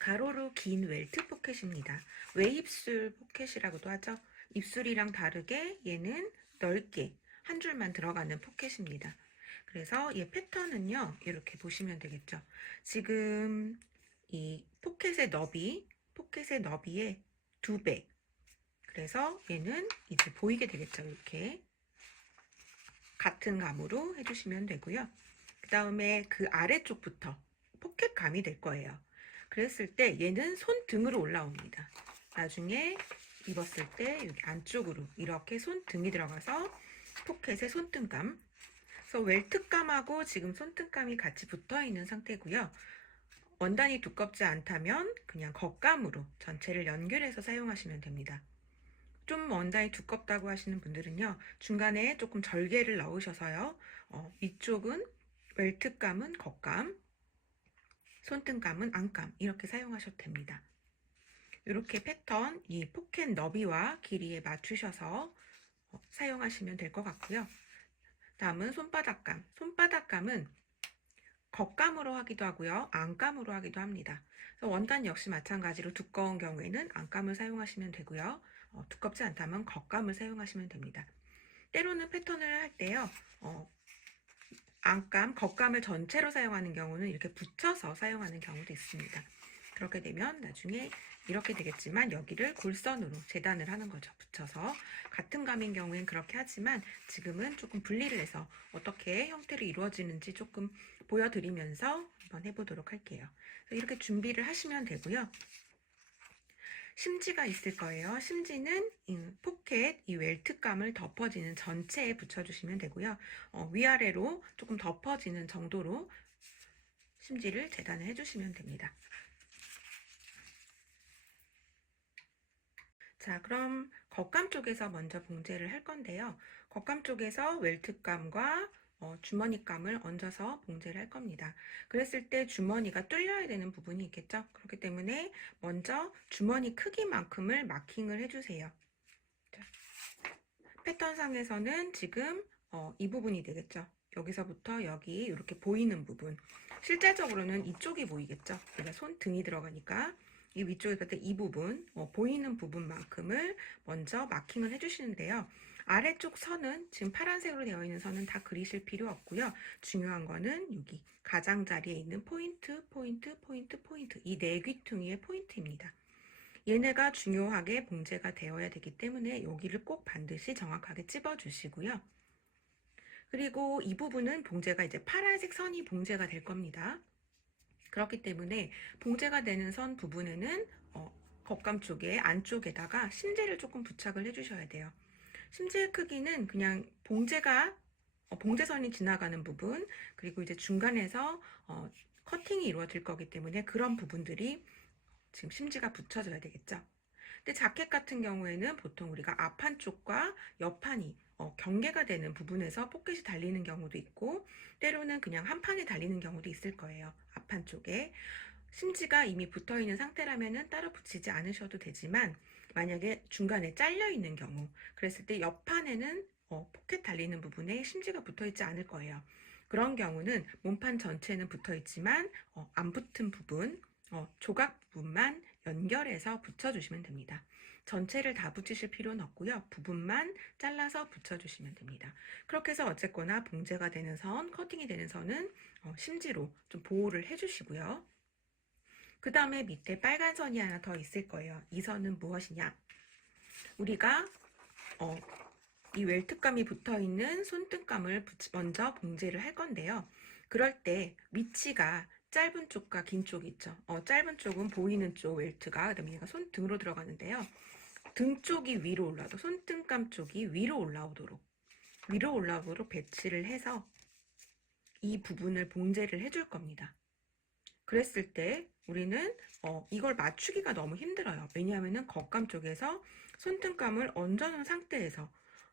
가로로 긴 웰트 포켓입니다. 외입술 포켓이라고도 하죠. 입술이랑 다르게 얘는 넓게 한 줄만 들어가는 포켓입니다. 그래서 얘 패턴은요, 이렇게 보시면 되겠죠. 지금 이 포켓의 너비의 2배. 그래서 얘는 이제 보이게 되겠죠. 이렇게 같은 감으로 해주시면 되고요. 그 다음에 그 아래쪽부터 포켓감이 될 거예요. 그랬을 때 얘는 손등으로 올라옵니다. 나중에 입었을 때 여기 안쪽으로 이렇게 손등이 들어가서 포켓의 손등감. 그래서 웰트감하고 지금 손등감이 같이 붙어 있는 상태고요. 원단이 두껍지 않다면 그냥 겉감으로 전체를 연결해서 사용하시면 됩니다. 좀 원단이 두껍다고 하시는 분들은요, 중간에 조금 절개를 넣으셔서요, 위쪽은 웰트감은 겉감, 손등감은 안감, 이렇게 사용하셔도 됩니다. 이렇게 패턴, 이 포켓 너비와 길이에 맞추셔서 사용하시면 될 것 같고요. 다음은 손바닥감. 손바닥감은 겉감으로 하기도 하고요, 안감으로 하기도 합니다. 그래서 원단 역시 마찬가지로 두꺼운 경우에는 안감을 사용하시면 되고요. 두껍지 않다면 겉감을 사용하시면 됩니다. 때로는 패턴을 할 때요, 안감, 겉감을 전체로 사용하는 경우는 이렇게 붙여서 사용하는 경우도 있습니다. 그렇게 되면 나중에 이렇게 되겠지만 여기를 골선으로 재단을 하는 거죠. 붙여서. 같은 감인 경우엔 그렇게 하지만 지금은 조금 분리를 해서 어떻게 형태로 이루어지는지 조금 보여드리면서 한번 해보도록 할게요. 이렇게 준비를 하시면 되고요. 심지가 있을 거예요. 심지는 포켓, 이 웰트감을 덮어지는 전체에 붙여주시면 되고요. 위아래로 조금 덮어지는 정도로 심지를 재단을 해주시면 됩니다. 자, 그럼 겉감 쪽에서 먼저 봉제를 할 건데요. 겉감 쪽에서 웰트감과 주머니감을 얹어서 봉제를 할 겁니다. 그랬을 때 주머니가 뚫려야 되는 부분이 있겠죠. 그렇기 때문에 먼저 주머니 크기만큼을 마킹을 해주세요. 자, 패턴상에서는 지금 이 부분이 되겠죠. 여기서부터 여기 이렇게 보이는 부분. 실제적으로는 이쪽이 보이겠죠. 그러니까 손등이 들어가니까 이 위쪽에 갈 때 이 부분, 보이는 부분만큼을 먼저 마킹을 해주시는데요. 아래쪽 선은 지금 파란색으로 되어 있는 선은 다 그리실 필요 없고요. 중요한 거는 여기 가장자리에 있는 포인트, 포인트, 포인트, 포인트. 이 네 귀퉁이의 포인트입니다. 얘네가 중요하게 봉제가 되어야 되기 때문에 여기를 꼭 반드시 정확하게 찝어 주시고요. 그리고 이 부분은 봉제가 이제 파란색 선이 봉제가 될 겁니다. 그렇기 때문에 봉제가 되는 선 부분에는 겉감 쪽에 안쪽에다가 심지를 조금 부착을 해주셔야 돼요. 심지의 크기는 그냥 봉제선이 지나가는 부분, 그리고 이제 중간에서 커팅이 이루어질 거기 때문에 그런 부분들이 지금 심지가 붙여져야 되겠죠. 근데 자켓 같은 경우에는 보통 우리가 앞판 쪽과 옆판이 경계가 되는 부분에서 포켓이 달리는 경우도 있고, 때로는 그냥 한 판이 달리는 경우도 있을 거예요. 앞판 쪽에. 심지가 이미 붙어 있는 상태라면 따로 붙이지 않으셔도 되지만, 만약에 중간에 잘려 있는 경우, 그랬을 때 옆판에는 포켓 달리는 부분에 심지가 붙어 있지 않을 거예요. 그런 경우는 몸판 전체는 붙어 있지만 안 붙은 부분, 조각 부분만 연결해서 붙여주시면 됩니다. 전체를 다 붙이실 필요는 없고요. 부분만 잘라서 붙여주시면 됩니다. 그렇게 해서 어쨌거나 봉제가 되는 선, 커팅이 되는 선은 심지로 좀 보호를 해주시고요. 그 다음에 밑에 빨간 선이 하나 더 있을 거예요. 이 선은 무엇이냐? 우리가 이 웰트감이 붙어있는 손등감을 먼저 봉제를 할 건데요. 그럴 때 위치가 짧은 쪽과 긴 쪽이 있죠. 짧은 쪽은 보이는 쪽 웰트가, 그다음에 얘가 손등으로 들어가는데요. 등 쪽이 위로 올라오도록, 손등감 쪽이 위로 올라오도록 배치를 해서 이 부분을 봉제를 해줄 겁니다. 그랬을 때 우리는 이걸 맞추기가 너무 힘들어요. 왜냐하면 겉감 쪽에서 손등감을 얹어놓은 상태에서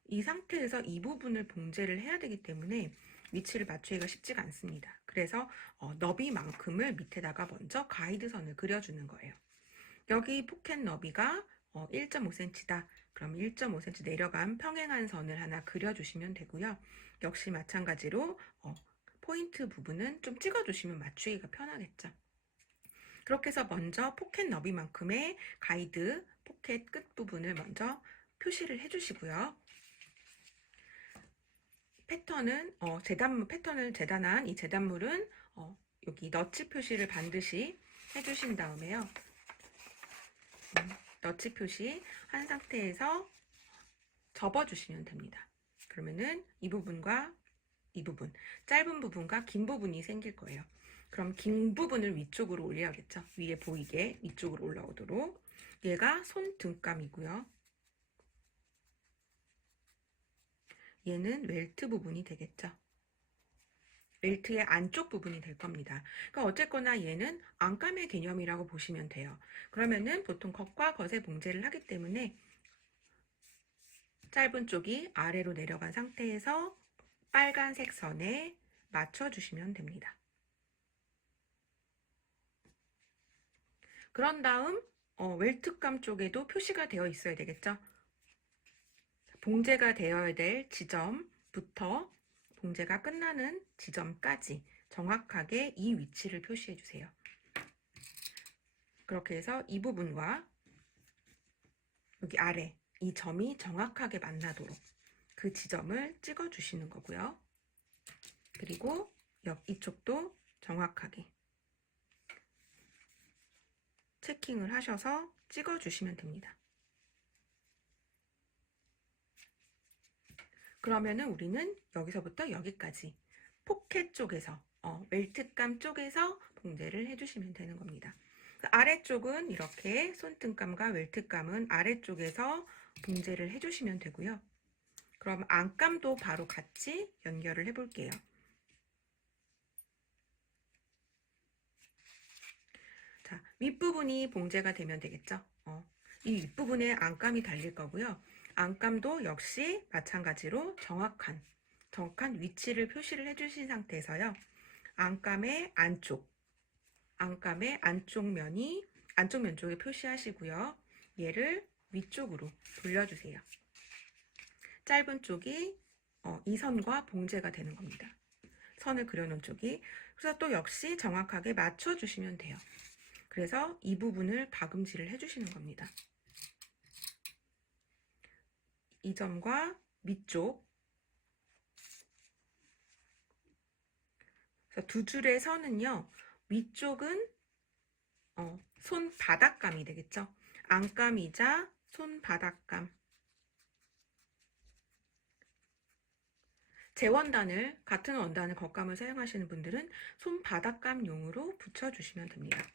이 부분을 봉제를 해야 되기 때문에 위치를 맞추기가 쉽지가 않습니다. 그래서 너비만큼을 밑에다가 먼저 가이드선을 그려주는 거예요. 여기 포켓 너비가 1.5cm다. 그럼 1.5cm 내려간 평행한 선을 하나 그려주시면 되고요. 역시 마찬가지로 포인트 부분은 좀 찍어주시면 맞추기가 편하겠죠. 그렇게 해서 먼저 포켓 너비만큼의 가이드 포켓 끝부분을 먼저 표시를 해주시고요. 패턴은 패턴을 재단한 이 재단물은 여기 너치 표시를 반드시 해주신 다음에요. 너치 표시 한 상태에서 접어주시면 됩니다. 그러면은 이 부분과 이 부분, 짧은 부분과 긴 부분이 생길 거예요. 그럼 긴 부분을 위쪽으로 올려야겠죠. 위에 보이게 위쪽으로 올라오도록. 얘가 손등감이고요. 얘는 웰트 부분이 되겠죠. 벨트의 안쪽 부분이 될 겁니다. 그러니까 어쨌거나 얘는 안감의 개념이라고 보시면 돼요. 그러면은 보통 겉과 겉의 봉제를 하기 때문에 짧은 쪽이 아래로 내려간 상태에서 빨간색 선에 맞춰주시면 됩니다. 그런 다음 웰트감 쪽에도 표시가 되어 있어야 되겠죠. 봉제가 되어야 될 지점부터 봉제가 끝나는 지점까지 정확하게 이 위치를 표시해 주세요. 그렇게 해서 이 부분과 여기 아래 이 점이 정확하게 만나도록 그 지점을 찍어 주시는 거고요. 그리고 이쪽도 정확하게 체킹을 하셔서 찍어 주시면 됩니다. 그러면은 우리는 여기서부터 여기까지 포켓 쪽에서 웰트감 쪽에서 봉제를 해주시면 되는 겁니다. 아래쪽은 이렇게 손등감과 웰트감은 아래쪽에서 봉제를 해주시면 되고요. 그럼 안감도 바로 같이 연결을 해볼게요. 자, 윗부분이 봉제가 되면 되겠죠. 이 윗부분에 안감이 달릴 거고요. 안감도 역시 마찬가지로 정확한 위치를 표시를 해주신 상태에서요. 안감의 안쪽 안쪽 면 쪽에 표시하시고요. 얘를 위쪽으로 돌려주세요. 짧은 쪽이 이 선과 봉제가 되는 겁니다. 선을 그려놓은 쪽이. 그래서 또 역시 정확하게 맞춰주시면 돼요. 그래서 이 부분을 박음질을 해주시는 겁니다. 이 점과 밑쪽 두 줄의 선은요. 위쪽은 손바닥감이 되겠죠. 안감이자 손바닥감. 재원단을 같은 원단을 겉감을 사용하시는 분들은 손바닥감용으로 붙여주시면 됩니다.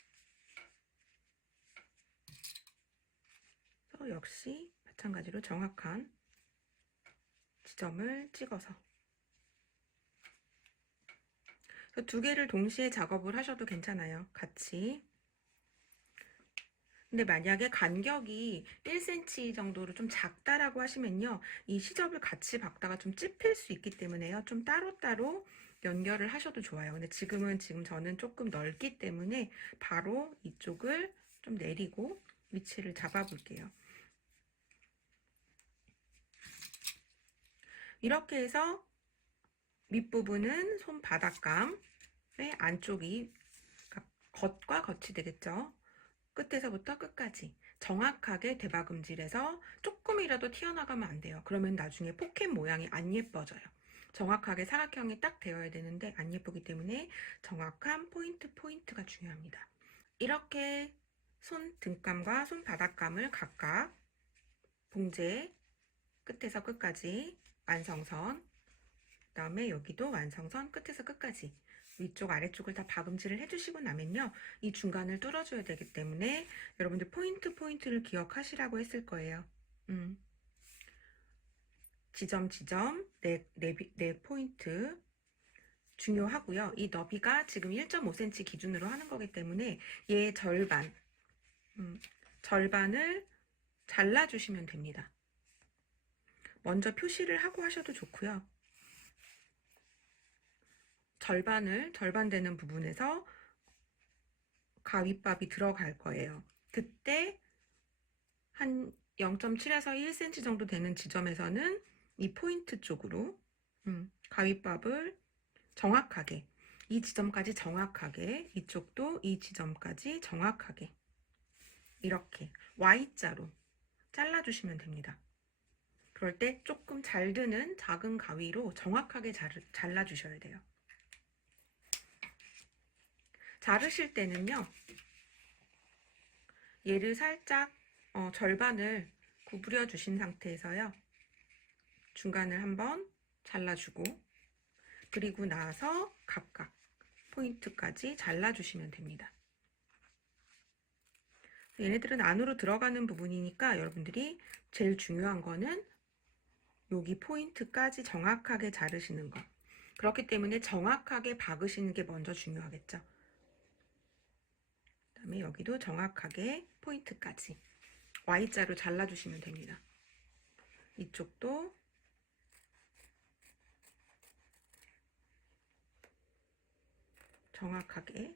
역시 마찬가지로 정확한 지점을 찍어서 두 개를 동시에 작업을 하셔도 괜찮아요. 같이. 근데 만약에 간격이 1cm 정도로 좀 작다라고 하시면요. 이 시접을 같이 박다가 좀 찝힐 수 있기 때문에요. 좀 따로따로 연결을 하셔도 좋아요. 근데 지금 저는 조금 넓기 때문에 바로 이쪽을 좀 내리고 위치를 잡아 볼게요. 이렇게 해서 밑부분은 손바닥감의 안쪽이 겉과 겉이 되겠죠. 끝에서부터 끝까지 정확하게 대박음질해서 조금이라도 튀어나가면 안 돼요. 그러면 나중에 포켓 모양이 안 예뻐져요. 정확하게 사각형이 딱 되어야 되는데 안 예쁘기 때문에 정확한 포인트가 중요합니다. 이렇게 손 등감과 손 바닥감을 각각 봉제 끝에서 끝까지 완성선, 그 다음에 여기도 완성선 끝에서 끝까지 위쪽 아래쪽을 다 박음질을 해주시고 나면요. 이 중간을 뚫어줘야 되기 때문에 여러분들 포인트를 기억하시라고 했을 거예요. 지점 네 포인트 중요하고요. 이 너비가 지금 1.5cm 기준으로 하는 거기 때문에 얘 절반을 잘라주시면 됩니다. 먼저 표시를 하고 하셔도 좋고요. 절반 되는 부분에서 가윗밥이 들어갈 거예요. 그때 한 0.7에서 1cm 정도 되는 지점에서는 이 포인트 쪽으로 가윗밥을 정확하게 이 지점까지 정확하게, 이쪽도 이 지점까지 정확하게 이렇게 Y자로 잘라주시면 됩니다. 그럴 때 조금 잘 드는 작은 가위로 정확하게 잘라주셔야 돼요. 자르실 때는요, 얘를 살짝 절반을 구부려 주신 상태에서요, 중간을 한번 잘라주고, 그리고 나서 각각 포인트까지 잘라주시면 됩니다. 얘네들은 안으로 들어가는 부분이니까 여러분들이 제일 중요한 거는 여기 포인트까지 정확하게 자르시는 거. 그렇기 때문에 정확하게 박으시는 게 먼저 중요하겠죠. 그 다음에 여기도 정확하게 포인트까지 Y자로 잘라주시면 됩니다. 이쪽도 정확하게.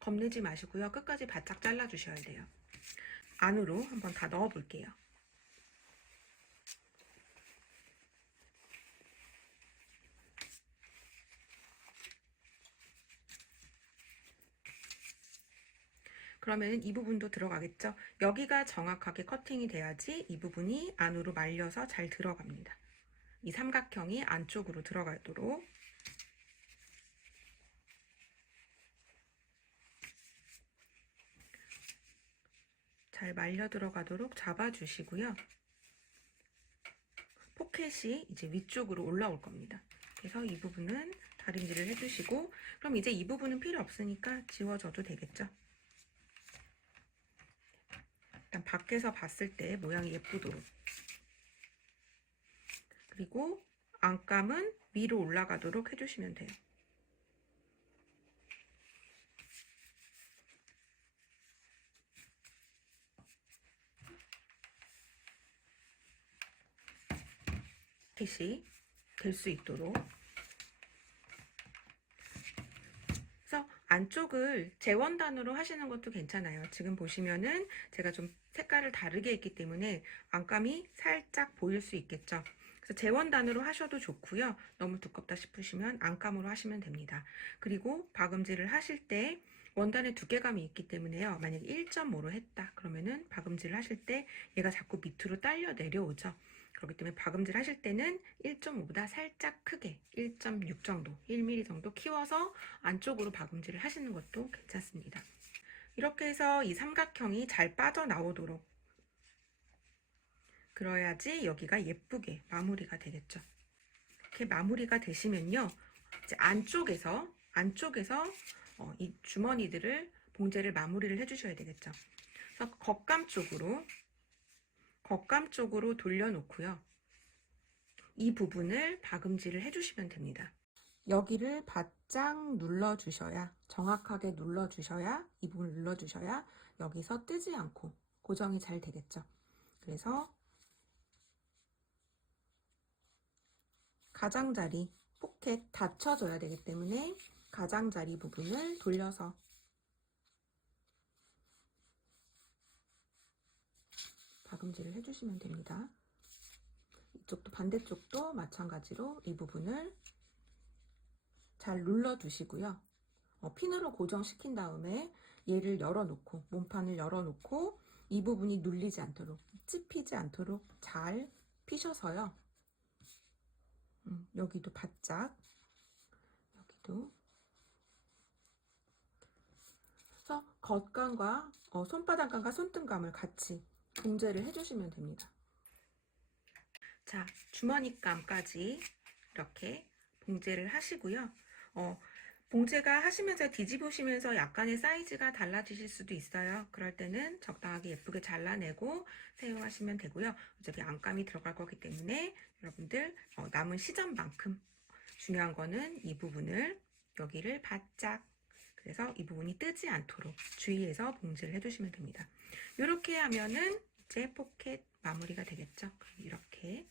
겁내지 마시고요. 끝까지 바짝 잘라주셔야 돼요. 안으로 한번 다 넣어 볼게요. 그러면 이 부분도 들어가겠죠? 여기가 정확하게 커팅이 돼야지 이 부분이 안으로 말려서 잘 들어갑니다. 이 삼각형이 안쪽으로 들어가도록 잘 말려 들어가도록 잡아주시고요. 포켓이 이제 위쪽으로 올라올 겁니다. 그래서 이 부분은 다림질을 해주시고, 그럼 이제 이 부분은 필요 없으니까 지워줘도 되겠죠? 일단 밖에서 봤을 때 모양이 예쁘도록. 그리고 안감은 위로 올라가도록 해주시면 돼요. 핏이 될 수 있도록. 그래서 안쪽을 재원단으로 하시는 것도 괜찮아요. 지금 보시면은 제가 좀 색깔을 다르게 했기 때문에 안감이 살짝 보일 수 있겠죠. 그래서 재원단으로 하셔도 좋고요. 너무 두껍다 싶으시면 안감으로 하시면 됩니다. 그리고 박음질을 하실 때 원단에 두께감이 있기 때문에요. 만약에 1.5로 했다 그러면은 박음질을 하실 때 얘가 자꾸 밑으로 딸려 내려오죠. 그렇기 때문에 박음질 하실 때는 1.5보다 살짝 크게 1.6 정도, 1mm 정도 키워서 안쪽으로 박음질을 하시는 것도 괜찮습니다. 이렇게 해서 이 삼각형이 잘 빠져나오도록, 그래야지 여기가 예쁘게 마무리가 되겠죠. 이렇게 마무리가 되시면요, 이제 안쪽에서 이 주머니들을 봉제를 마무리를 해주셔야 되겠죠. 그래서 겉감 쪽으로 돌려놓고요. 이 부분을 박음질을 해주시면 됩니다. 여기를 바짝 눌러주셔야, 정확하게 눌러주셔야, 이 부분을 눌러주셔야 여기서 뜨지 않고 고정이 잘 되겠죠. 그래서 가장자리, 포켓 닫혀줘야 되기 때문에 가장자리 부분을 돌려서 박음질을 해주시면 됩니다. 이쪽도 반대쪽도 마찬가지로 이 부분을 잘 눌러주시고요. 핀으로 고정시킨 다음에 얘를 열어놓고, 몸판을 열어놓고 이 부분이 눌리지 않도록, 찝히지 않도록 잘 피셔서요. 여기도 바짝, 여기도. 그래서 겉감과 손바닥감과 손등감을 같이 봉제를 해주시면 됩니다. 자, 주머니감까지 이렇게 봉제를 하시고요. 봉제가 하시면서 뒤집으시면서 약간의 사이즈가 달라지실 수도 있어요. 그럴 때는 적당하게 예쁘게 잘라내고 사용하시면 되고요. 어차피 안감이 들어갈 거기 때문에 여러분들 남은 시점만큼 중요한 거는 이 부분을, 여기를 바짝, 그래서 이 부분이 뜨지 않도록 주의해서 봉제를 해주시면 됩니다. 이렇게 하면은 이제 포켓 마무리가 되겠죠. 이렇게